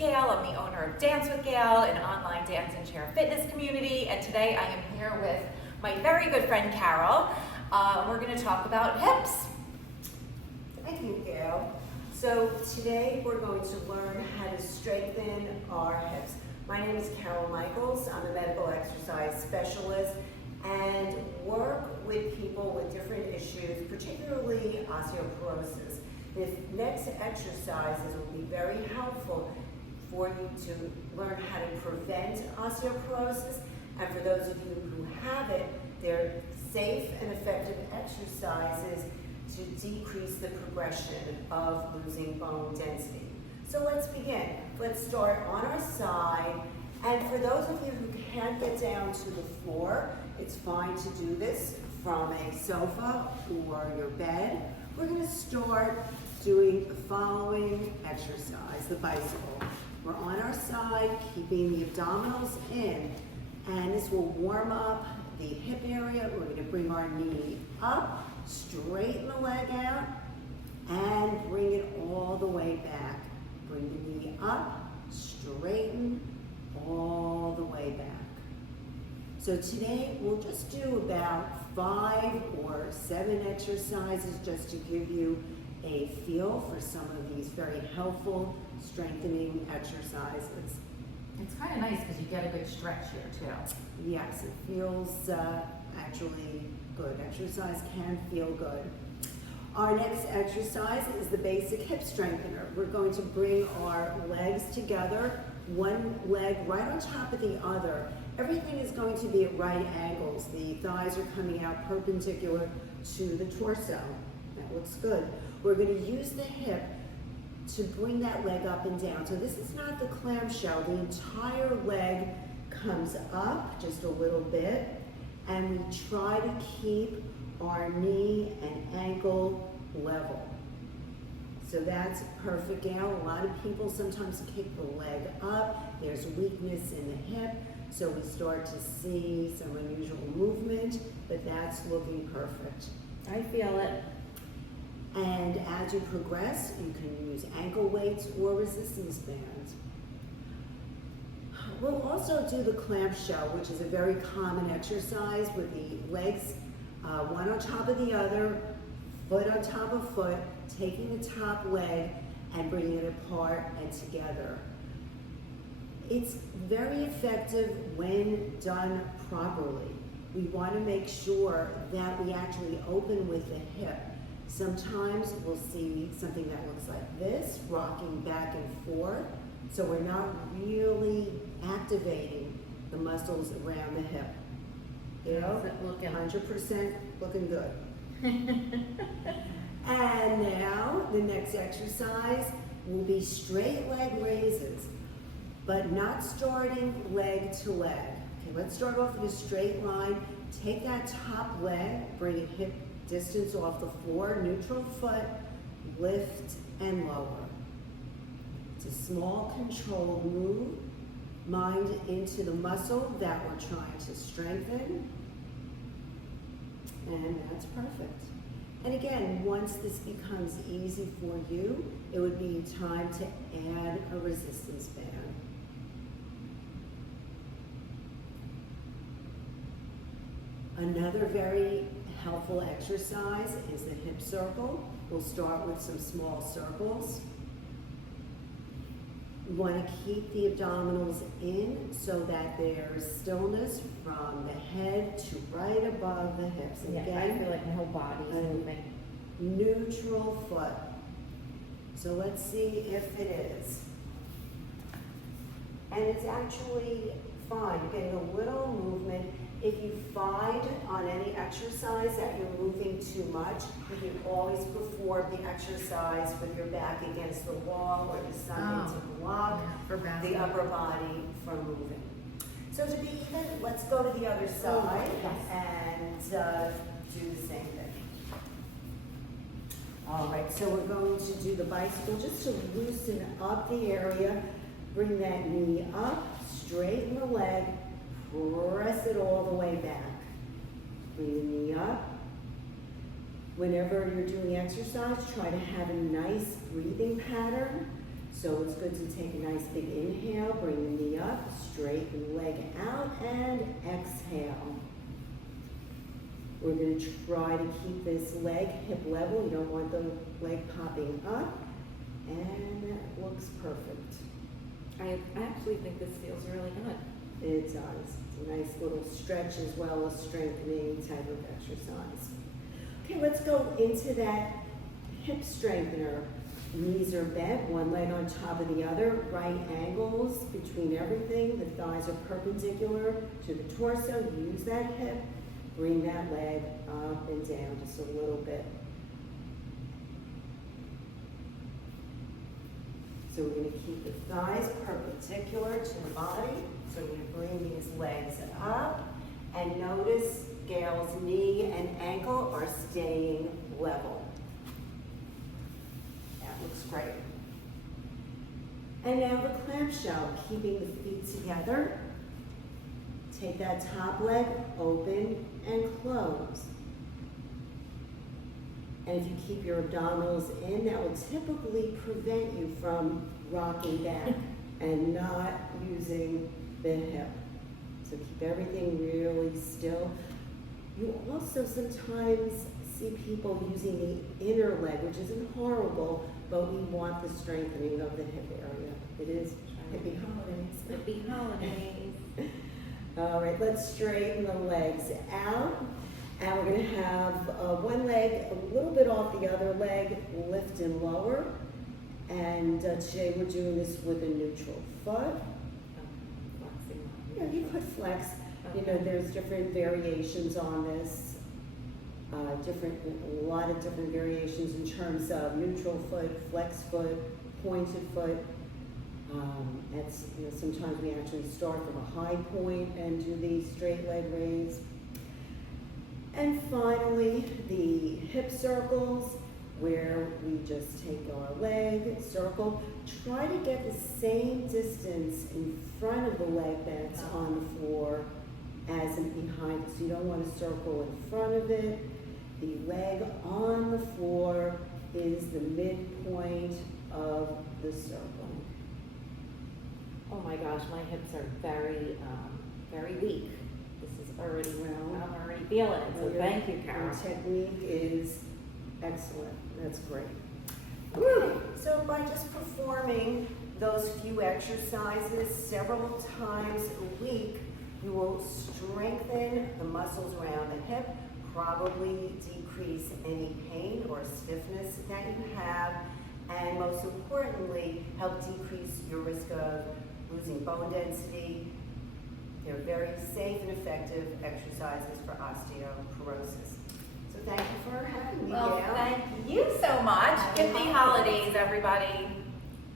Gail. I'm the owner of Dance with Gail, an online dance and chair fitness community, and today I am here with my very good friend Carol. We're going to talk about hips. Thank you, Gail. So today we're going to learn how to strengthen our hips. My name is Carol Michaels. I'm a medical exercise specialist and work with people with different issues, particularly osteoporosis. The next exercises will be very helpful for you to learn how to prevent osteoporosis, and for those of you who have it, they're safe and effective exercises to decrease the progression of losing bone density. So let's begin. Let's start on our side, and for those of you who can't get down to the floor, it's fine to do this from a sofa or your bed. We're going to start doing the following exercise, the bicycle. We're on our side, keeping the abdominals in, and this will warm up the hip area. We're going to bring our knee up, straighten the leg out, and bring it all the way back. Bring the knee up, straighten, all the way back. So today we'll just do about 5 or 7 exercises just to give you a feel for some of these very helpful strengthening exercises. It's kind of nice because you get a good stretch here too. Yes, it feels actually good. Exercise can feel good. Our next exercise is the basic hip strengthener. We're going to bring our legs together, one leg right on top of the other. Everything is going to be at right angles. The thighs are coming out perpendicular to the torso. That looks good. We're going to use the hip to bring that leg up and down. So this is not the clamshell. The entire leg comes up just a little bit, and we try to keep our knee and ankle level. So that's perfect, Gail. A lot of people sometimes kick the leg up. There's weakness in the hip, so we start to see some unusual movement, but that's looking perfect. I feel it. And as you progress, you can use ankle weights or resistance bands. We'll also do the clamshell, which is a very common exercise with the legs one on top of the other, foot on top of foot, taking the top leg and bringing it apart and together. It's very effective when done properly. We want to make sure that we actually open with the hip. Sometimes we'll see something that looks like this, rocking back and forth, so we're not really activating the muscles around the hip. You know, 100% looking good. And now the next exercise will be straight leg raises, but not starting leg to leg. Okay, let's start off in a straight line. Take that top leg, bring it hip distance off the floor, neutral foot, lift and lower. It's a small controlled move. Mind into the muscle that we're trying to strengthen. And that's perfect. And again, once this becomes easy for you, it would be time to add a resistance band. Another very helpful exercise is the hip circle. We'll start with some small circles. We want to keep the abdominals in so that there's stillness from the head to right above the hips. And yeah, again, I feel like my whole body is moving. Neutral foot. So let's see if it is. And it's actually fine. You're getting a little movement. If you find on any exercise that you're moving too much, you can always perform the exercise with your back against the wall or the something to block the upper body from moving. So to be even, let's go to the other side and do the same thing. All right, so we're going to do the bicycle just to loosen up the area. Bring that knee up, straighten the leg, press it all the way back. Bring the knee up. Whenever you're doing exercise, try to have a nice breathing pattern. So it's good to take a nice big inhale, bring the knee up, straighten the leg out, and exhale. We're going to try to keep this leg hip level. You don't want the leg popping up. And that looks perfect. I actually think this feels really good. It does. It's a nice little stretch as well as strengthening type of exercise. Okay, let's go into that hip strengthener. Knees are bent, one leg on top of the other, right angles between everything. The thighs are perpendicular to the torso. Use that hip. Bring that leg up and down just a little bit. So we're going to keep the thighs perpendicular to the body. So we're going to bring these legs up. And notice Gail's knee and ankle are staying level. That looks great. And now the clamshell, keeping the feet together. Take that top leg, open and close. And if you keep your abdominals in, that will typically prevent you from rocking back and not using the hip. So keep everything really still. You also sometimes see people using the inner leg, which isn't horrible, but we want the strengthening of the hip area. It is hippie holidays. Hippie holidays. All right, let's straighten the legs out. And we're going to have one leg a little bit off the other leg, lift and lower. And today we're doing this with a neutral foot. Yeah, you could flex. You know, there's different variations on this. A lot of different variations in terms of neutral foot, flex foot, pointed foot. Sometimes we actually start from a high point and do the straight leg raise. And finally, the hip circles, where we just take our leg, circle. Try to get the same distance in front of the leg that's on the floor as in behind it. So you don't want to circle in front of it. The leg on the floor is the midpoint of the circle. Oh my gosh, my hips are very, very weak. This is already, I'm already feeling it, so thank you, Carol. Your technique is excellent. That's great. Woo. So by just performing those few exercises several times a week, you will strengthen the muscles around the hip, probably decrease any pain or stiffness that you have, and most importantly, help decrease your risk of losing bone density. They're very safe and effective exercises for osteoporosis. So thank you for having me, Well, Gail. thank you so much. Happy holidays, everybody.